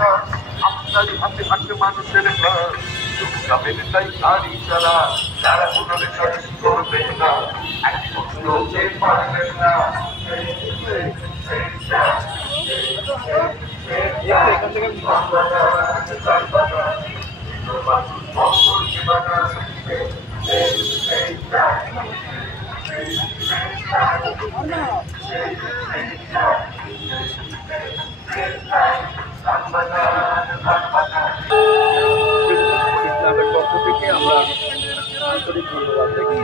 না, আপনার হাতে হাতে মানুষের ঘর যাবেন তাই গাড়ি চালা, যারা কোনো রেশারেশ করবেন না, এক সত্যকে পারবেন না। ইসলামের পক্ষ থেকে আমরা আন্তরিক ধন্যবাদ দেখি।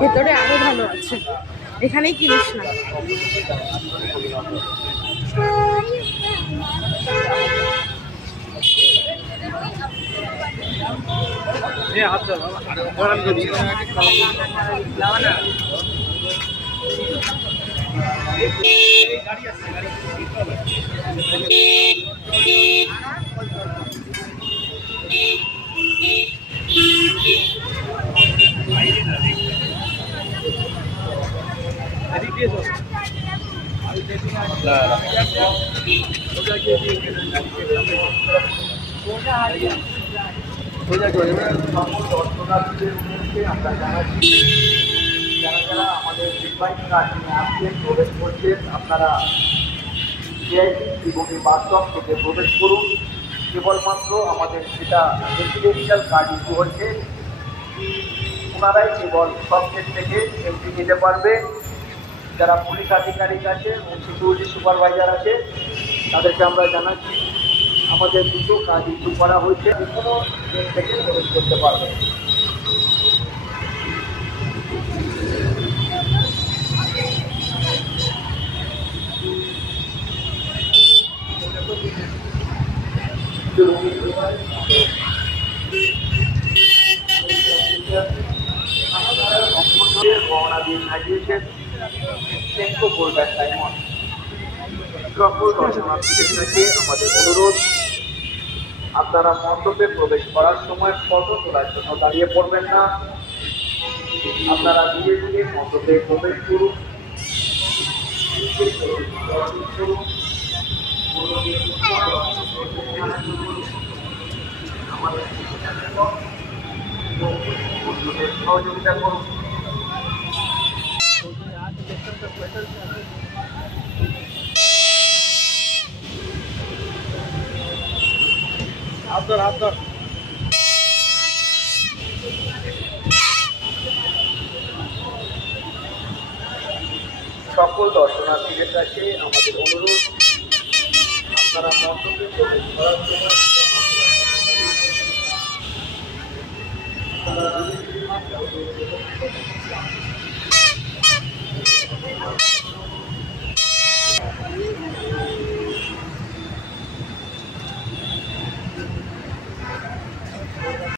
ভেতরে আরো ভালো আছে, এখানেই কিনিস না। আমরা জানাচ্ছি যারা যারা আমাদের নির্বাহী কাজ নিয়ে আসছেন, প্রবেশ করছেন, আপনারা এবং বাস্তব থেকে প্রবেশ করুন। কেবলমাত্র আমাদের যেটা রেসিডেন্সিয়াল কার্ড ইস্যু হচ্ছে, ওনারাই কেবল সব গেট থেকে এন্ট্রি নিতে পারবে। যারা পুলিশ আধিকারিক আছে ও সিকিউরিটি সুপারভাইজার আছে, তাদেরকে আমরা জানাচ্ছি আমাদের দুটো কার্ড ইস্যু করা হয়েছে, যে কোনো গেট থেকে প্রবেশ করতে পারবে। রওনা দিয়ে সাজিয়েছেন টেম্পো গোল্ডেন ডায়মন্ড। সকল দর্শনার্থীদেরকে আমাদের অনুরোধ, আপনারা মণ্ডপে প্রবেশ করার সময় ফটো তোলার জন্য দাঁড়িয়ে পড়বেন না, আপনারা ধীরে ধীরে মণ্ডপে প্রবেশ করুন। সহযোগিতা করুন। সকল দর্শনার্থীদের কাছে আমাদের অনুরোধ, আপনারা মণ্ডপে প্রবেশ করার সময়